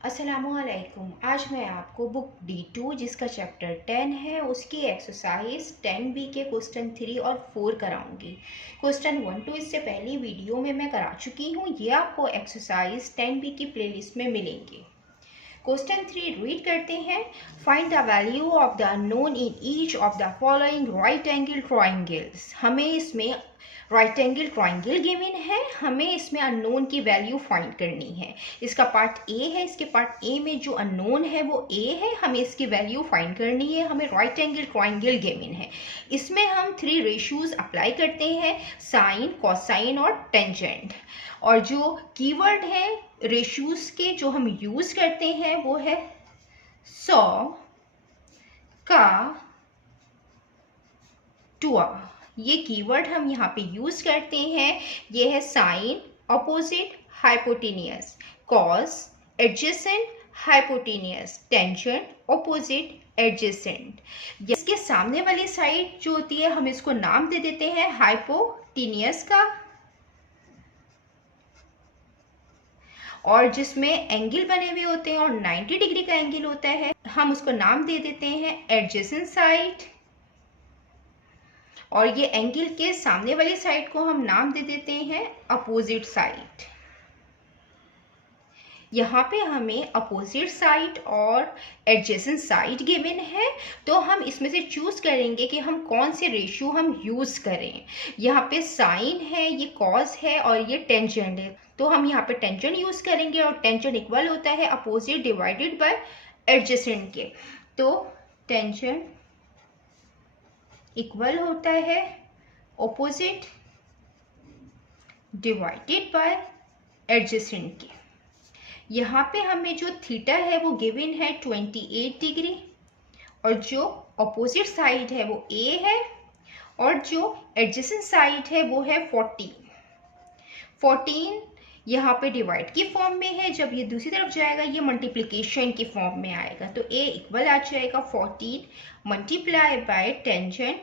अस्सलामुअलैकुम। आज मैं आपको बुक D2 जिसका चैप्टर 10 है उसकी एक्सरसाइज 10B के क्वेश्चन 3 और 4 कराऊंगी। क्वेश्चन 1 2 इससे पहली वीडियो में मैं करा चुकी हूँ, ये आपको एक्सरसाइज 10B की प्लेलिस्ट में मिलेंगे। क्वेश्चन 3 रीड करते हैं। Find the value of the unknown in each of the following right angle triangles. हमें इसमें राइट एंगल ट्राइंगल गिवन है, हमें इसमें अननोन की वैल्यू फाइंड करनी है। इसका पार्ट ए है, इसके पार्ट ए में जो अननोन है वो ए है, हमें इसकी वैल्यू फाइंड करनी है। हमें राइट एंगल ट्राइंगल गिवन है, इसमें हम 3 रेशियोज अप्लाई करते हैं, साइन, कोसाइन और टेंजेंट। और जो कीवर्ड है रेशियोज के जो हम यूज करते हैं वो है 100 का टुआ। ये कीवर्ड हम यहाँ पे यूज करते हैं। ये है sine opposite hypotenuse, cos adjacent hypotenuse, tangent opposite adjacent. इसके सामने वाली साइड जो होती है हम इसको नाम दे देते हैं हाइपोटेनियस का, और जिसमें एंगल बने हुए होते हैं और 90 डिग्री का एंगल होता है हम उसको नाम दे देते हैं एडजेसेंट साइड। और ये एंगल के सामने वाली साइड को हम नाम दे देते हैं अपोजिट साइड। यहाँ पे हमें अपोजिट साइड और एडजेसेंट साइड गिवन है, तो हम इसमें से चूज करेंगे कि हम कौन से रेशियो हम यूज करें। यहाँ पे साइन है, ये कॉस है और ये टेंजेंट है, तो हम यहाँ पे टेंजेंट यूज करेंगे और टेंजेंट इक्वल होता है अपोजिट डिवाइडेड बाय एडजेसेंट के। तो टेंजेंट इक्वल होता है ऑपोजिट डिवाइडेड बाय एडजेसेंट के। यहाँ पे हमें जो थीटा है वो गिवन है 28 डिग्री, और जो ऑपोजिट साइड है वो ए है, और जो एडजेसेंट साइड है वो है 14 यहाँ पे डिवाइड की फॉर्म में है, जब ये दूसरी तरफ जाएगा ये मल्टीप्लिकेशन की फॉर्म में आएगा, तो ए इक्वल आ जाएगा 14 multiply by tangent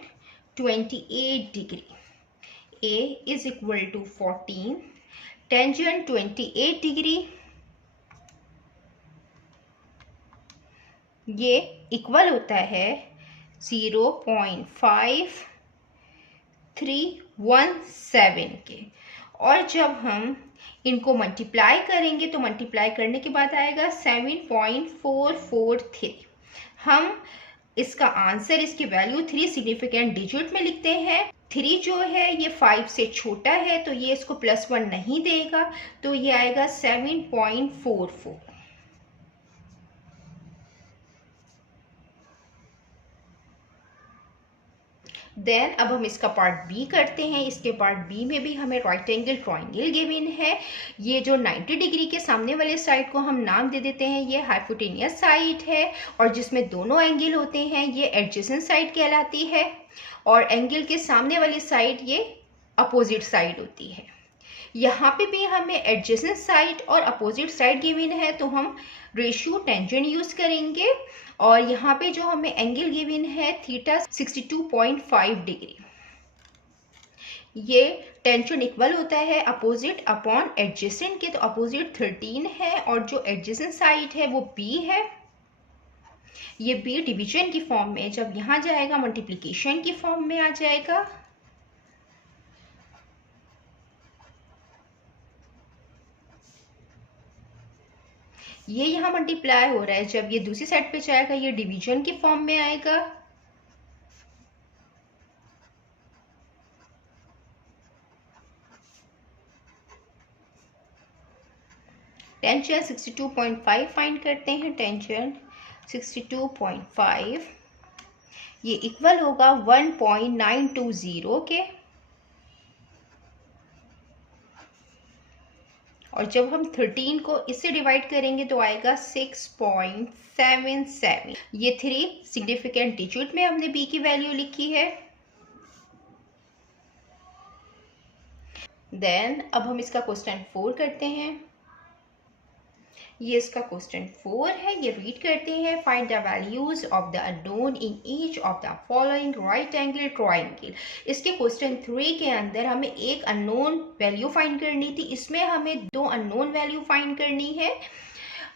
28 degree. A is equal to 14 tangent 28 degree, ये इक्वल होता है 0.5317 के। और जब हम इनको मल्टीप्लाई करेंगे तो मल्टीप्लाई करने के बाद आएगा 7.443। हम इसका आंसर, इसकी वैल्यू 3 सिग्निफिकेंट डिजिट में लिखते हैं। 3 जो है ये 5 से छोटा है तो ये इसको +1 नहीं देगा, तो ये आएगा 7.44। देन अब हम इसका पार्ट बी करते हैं। इसके पार्ट बी में भी हमें राइट एंगल ट्राइंगल गिवन है। ये जो 90 डिग्री के सामने वाले साइड को हम नाम दे देते हैं ये हाइपोटेनियस साइड है, और जिसमें दोनों एंगल होते हैं ये एडजेसेंट साइड कहलाती है, और एंगल के सामने वाली साइड ये अपोजिट साइड होती है। यहाँ पे भी हमें एडजेसेंट साइड और अपोजिट साइड गिवन है, तो हम रेशियो टेंजेंट यूज करेंगे, और यहाँ पे जो हमें एंगल गिवन है थीटा 62.5 डिग्री। ये टेंजेंट इक्वल होता है अपोजिट अपॉन एडजेसेंट के, तो अपोजिट 13 है और जो एडजेसेंट साइड है वो b है। ये b डिवीजन की फॉर्म में, जब यहाँ जाएगा मल्टीप्लिकेशन की फॉर्म में आ जाएगा। ये यहाँ मल्टीप्लाई हो रहा है, जब ये दूसरी साइड पे जाएगा ये डिवीजन की फॉर्म में आएगा। टेंजेंट 62.5 फाइंड करते हैं। टेंजेंट 62.5 ये इक्वल होगा 1.920 के, और जब हम 13 को इससे डिवाइड करेंगे तो आएगा 6.77। ये 3 सिग्निफिकेंट डिजिट में हमने b की वैल्यू लिखी है। देन अब हम इसका क्वेश्चन 4 करते हैं। ये इसका क्वेश्चन 4 है, ये रीड करते हैं। Find the values of the unknown in each of the following right angle triangle. इसके क्वेश्चन 3 के अंदर हमें एक अननोन वैल्यू फाइंड करनी थी, इसमें हमें 2 अननोन वैल्यू फाइंड करनी है।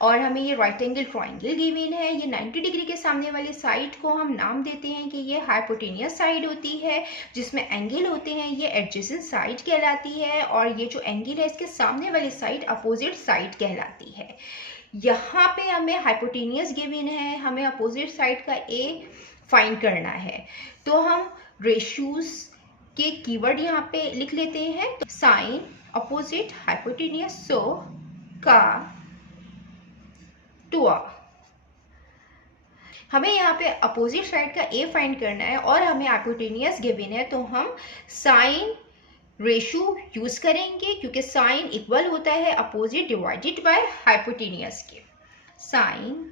और हमें ये राइट एंगल ट्राइंगल गिवन है। ये 90 डिग्री के सामने वाली साइड को हम नाम देते हैं कि ये हाइपोटेनियस साइड होती है, जिसमें एंगल होते हैं ये एडजेसेंट साइड कहलाती है, और ये जो एंगल है इसके सामने वाली साइड अपोजिट साइड कहलाती है। यहाँ पे हमें हाइपोटेनियस गिवन है, हमें अपोजिट साइड का ए फाइंड करना है। तो हम रेशियोज के कीवर्ड यहाँ पे लिख लेते हैं, साइन अपोजिट हाइपोटेनियस, सो का टुआ। हमें यहाँ पे अपोजिट साइड का ए फाइंड करना है और हमें हाइपोटेनियस गिवन है, तो हम साइन रेशियो यूज करेंगे क्योंकि साइन इक्वल होता है अपोजिट डिवाइडेड बाय हाइपोटेनियस के। साइन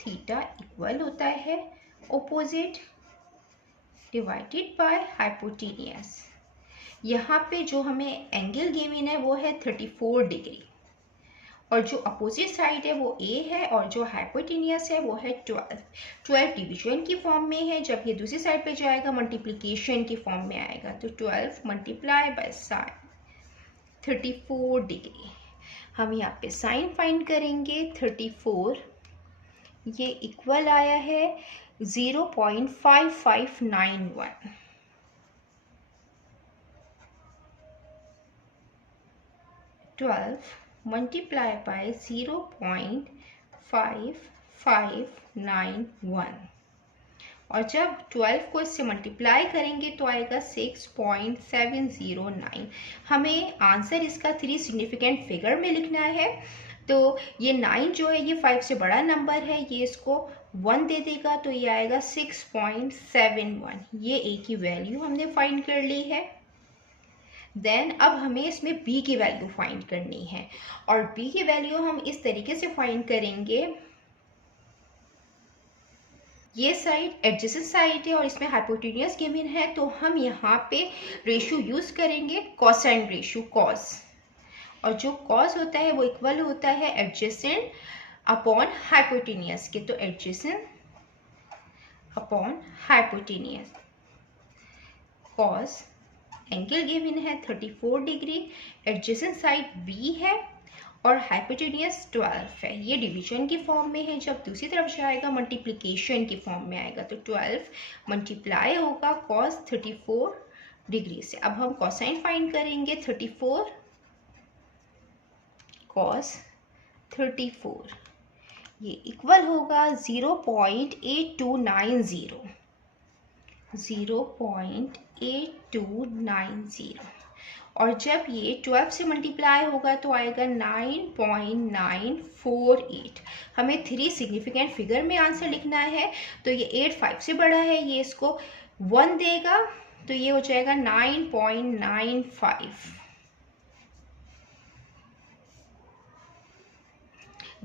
थीटा इक्वल होता है ऑपोजिट डिवाइडेड बाय हाइपोटेनियस। यहाँ पे जो हमें एंगल गिवन है वो है 34 डिग्री, और जो अपोजिट साइड है वो ए है, और जो हाइपोटेनियस है वो है 12। 12 डिवीजन की फॉर्म में है, जब ये दूसरी साइड पे जाएगा मल्टीप्लिकेशन की फॉर्म में आएगा, तो 12 मल्टीप्लाई बाय साइन 34 डिग्री। हम यहाँ पे साइन फाइंड करेंगे 34, ये इक्वल आया है 0.5591। मल्टीप्लाई बाय 0.5591, और जब 12 को इससे मल्टीप्लाई करेंगे तो आएगा 6.709। हमें आंसर इसका 3 सिग्निफिकेंट फिगर में लिखना है, तो ये 9 जो है ये 5 से बड़ा नंबर है, ये इसको 1 दे देगा, तो ये आएगा 6.71। ये ए की वैल्यू हमने फाइंड कर ली है। देन अब हमें इसमें b की वैल्यू फाइंड करनी है, और b की वैल्यू हम इस तरीके से फाइंड करेंगे, ये साइड एडजेसेंट साइड है और इसमें हाइपोटेनियस गिवन है, तो हम यहाँ पे रेशियो यूज करेंगे कोसाइन रेशियो कॉस, और जो कॉस होता है वो इक्वल होता है एडजेसेंट अपॉन हाइपोटेनियस के, तो adjacent upon hypotenuse. Cos angle given है 34 डिग्री, एडजेसेंट साइड b है और हाइपोटेनियस 12 है। ये डिवीजन की फॉर्म में है, जब दूसरी तरफ जाएगा मल्टीप्लिकेशन की फॉर्म में आएगा, तो 12 मल्टीप्लाई होगा कॉस 34 डिग्री से। अब हम कोसाइन फाइंड करेंगे 34 कॉस 34, ये इक्वल होगा 0.8290, 0.8290, और जब ये 12 से मल्टीप्लाई होगा तो आएगा 9.948। हमें 3 सिग्निफिकेंट फिगर में आंसर लिखना है, तो ये 8 5 से बड़ा है, ये इसको 1 देगा, तो ये हो जाएगा 9.95।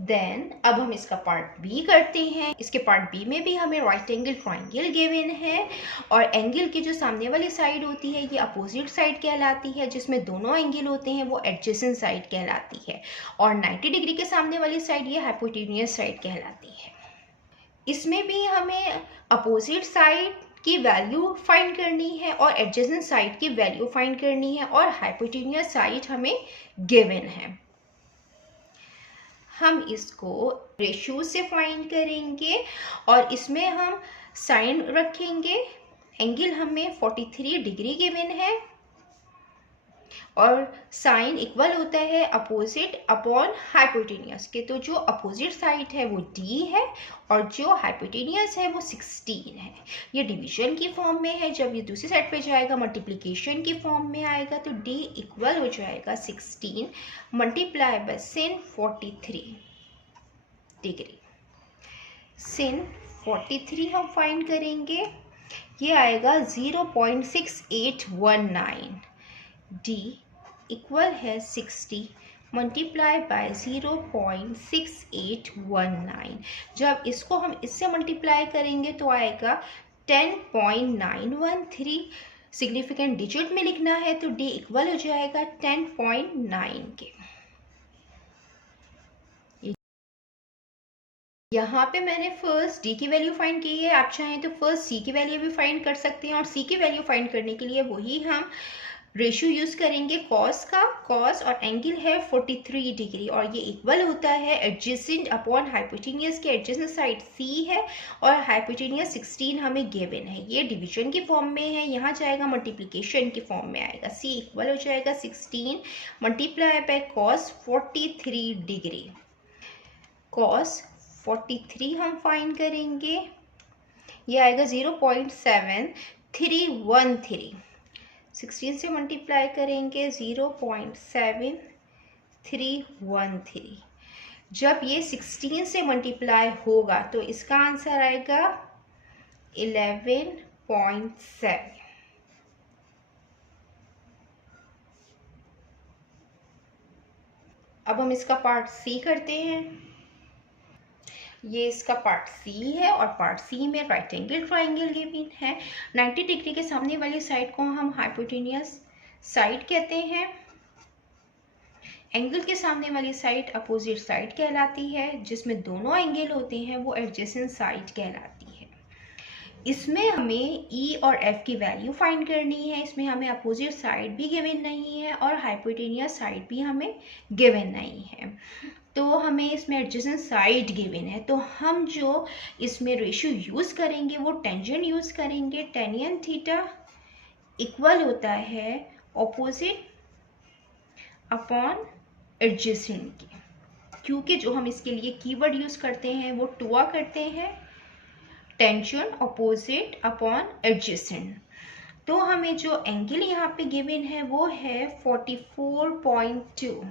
देन अब हम इसका पार्ट बी करते हैं। इसके पार्ट बी में भी हमें राइट एंगल ट्राइंगल गिवन है, और एंगल की जो सामने वाली साइड होती है ये अपोजिट साइड कहलाती है, जिसमें दोनों एंगल होते हैं वो एडजेसेंट साइड कहलाती है, और 90 डिग्री के सामने वाली साइड ये हाइपोटेनियस साइड कहलाती है। इसमें भी हमें अपोजिट साइड की वैल्यू फाइंड करनी है और एडजेसेंट साइड की वैल्यू फाइंड करनी है, और हाइपोटेनियस साइड हमें गिवन है। हम इसको रेशियो से फाइंड करेंगे, और इसमें हम साइन रखेंगे। एंगल हमें 43 डिग्री गिवन है, और साइन इक्वल होता है अपोजिट अपॉन हाइपोटेनियस के, तो जो अपोजिट साइड है वो d है और जो हाइपोटेनियस है वो 16 है। ये डिवीजन की फॉर्म में है, जब ये दूसरी साइड पे जाएगा मल्टीप्लिकेशन की फॉर्म में आएगा, तो d इक्वल हो जाएगा 16 multiply by sin 43 degree. sin 43 हम फाइंड करेंगे, ये आएगा 0.6819। d इक्वल है 60 मल्टीप्लाई बाय 0.6819। जब इसको हम इससे मल्टीप्लाई करेंगे तो आएगा 10.913। सिग्निफिकेंट डिजिट में लिखना है, तो d इक्वल हो जाएगा 10.9 के। यहाँ पे मैंने फर्स्ट d की वैल्यू फाइंड की है, आप चाहें तो फर्स्ट c की वैल्यू भी फाइंड कर सकते हैं, और c की वैल्यू फाइंड करने के लिए वही हम रेशियो यूज करेंगे कॉस का, कॉस और एंगल है 43 डिग्री और ये इक्वल होता है एडजेसेंट अपॉन हाइपोटेनियस के एडजेसेंट साइड सी है और हाइपोटेनियस 16 हमें गिवन है। ये डिवीजन के फॉर्म में है, यहाँ जाएगा मल्टीप्लिकेशन के फॉर्म में आएगा। सी इक्वल हो जाएगा 16 multiply by cos 43 degree. Cos 43 हम फाइंड करेंगे, ये आएगा 0.7313। 16 से मल्टीप्लाई करेंगे 0.7313। जब ये 16 से मल्टीप्लाई होगा तो इसका आंसर आएगा 11.7। अब हम इसका पार्ट सी करते हैं। ये इसका पार्ट सी है और पार्ट सी में राइट एंगल ट्राइंगल गिवन है। 90 डिग्री के सामने वाली साइड को हम हाइपोटेनियस साइड कहते हैं। एंगल के सामने वाली साइड अपोजिट साइड कहलाती है। जिसमें दोनों एंगल होते हैं वो एडजेसेंट साइड कहलाती है। इसमें हमें ई और एफ की वैल्यू फाइंड करनी है। इसमें हमें अपोजिट साइड भी गिवन नहीं है और हाइपोटेनियस साइड भी हमें गिवन नहीं है। तो हमें इसमें एडजेसेंट साइड गिवन है, तो हम जो इसमें रेशियो यूज़ करेंगे वो टेंजेंट यूज़ करेंगे। टेनियन थीटा इक्वल होता है ऑपोजिट अपॉन एडजेसेंट की, क्योंकि जो हम इसके लिए कीवर्ड यूज़ करते हैं वो टुआ करते हैं, टेंजेंट ऑपोजिट अपॉन एडजेसेंट। तो हमें जो एंगल यहाँ पे गिवन है वो है 44.2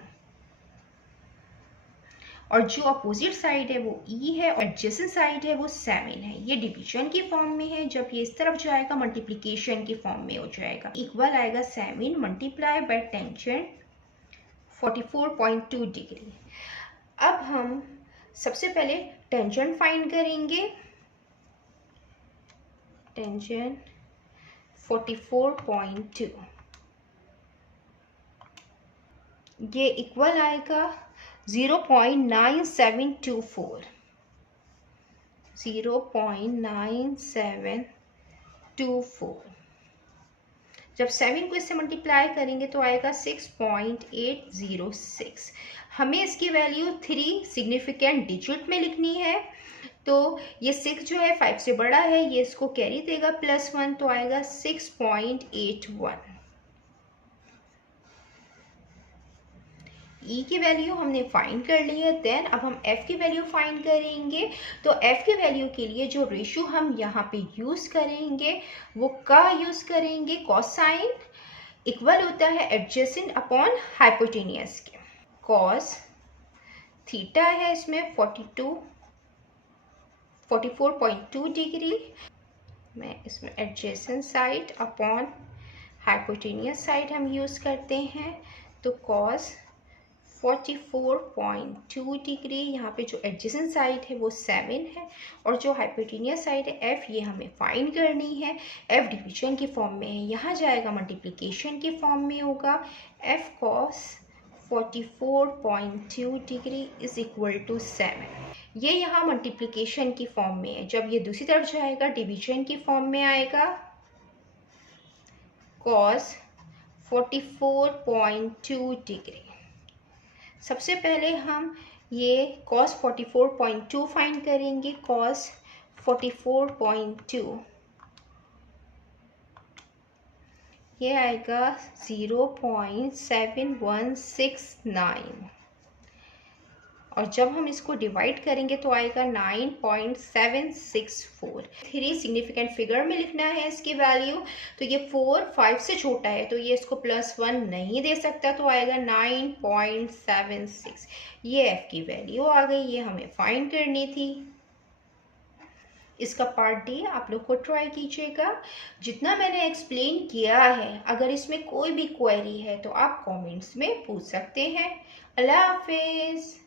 और जो अपोजिट साइड है वो ई है और एडजेसेंट साइड है वो 7 है। ये डिवीजन की फॉर्म में है, जब ये इस तरफ जाएगा मल्टीप्लिकेशन की फॉर्म में हो जाएगा। इक्वल आएगा 7 मल्टीप्लाई बाय टेंजेंट 44.2 डिग्री। अब हम सबसे पहले टेंजेंट फाइंड करेंगे। टेंजेंट 44.2 ये इक्वल आएगा 0.9724। 0.9724 जब 7 को इससे मल्टीप्लाई करेंगे तो आएगा 6.806। हमें इसकी वैल्यू 3 सिग्निफिकेंट डिजिट में लिखनी है। तो ये 6 जो है 5 से बड़ा है, ये इसको कैरी देगा +1 तो आएगा 6.81। ई की वैल्यू हमने फाइंड कर ली है। देन अब हम एफ की वैल्यू फाइंड करेंगे। तो एफ की वैल्यू के लिए जो रेशियो हम यहाँ पे यूज़ करेंगे वो का यूज़ करेंगे, कॉसाइन इक्वल होता है एडजेसेंट अपॉन हाइपोटेनियस के। कॉस थीटा है इसमें 44.2 डिग्री, मैं इसमें adjacent side upon hypotenuse side हम यूज़ करते हैं। तो कॉस 44.2 डिग्री, यहाँ पे जो एडजेसेंट साइड है वो 7 है और जो हाइपोटेनियस साइड है एफ, ये हमें फाइंड करनी है। एफ डिवीजन की फॉर्म में है, यहाँ जाएगा मल्टीप्लिकेशन की फॉर्म में होगा। F cos 44.2 degree is equal to 7। ये यहाँ मल्टीप्लिकेशन की फॉर्म में है। जब ये दूसरी तरफ जाएगा डिवीजन की फॉर्म में आएगा। कॉस 44.2 डिग्री, सबसे पहले हम ये cos 44.2 फाइंड करेंगे। cos 44.2 ये आएगा 0.7169 और जब हम इसको डिवाइड करेंगे तो आएगा 9.764। 3 सिग्निफिकेंट फिगर में लिखना है इसकी वैल्यू। तो ये 4 5 से छोटा है तो ये इसको +1 नहीं दे सकता, तो आएगा 9.76। ये एफ की वैल्यू आ गई, ये हमें फाइंड करनी थी। इसका पार्ट डी आप लोग को ट्राई कीजिएगा। जितना मैंने एक्सप्लेन किया है, अगर इसमें कोई भी क्वेरी है तो आप कमेंट्स में पूछ सकते हैं। अल्लाह हाफिज़।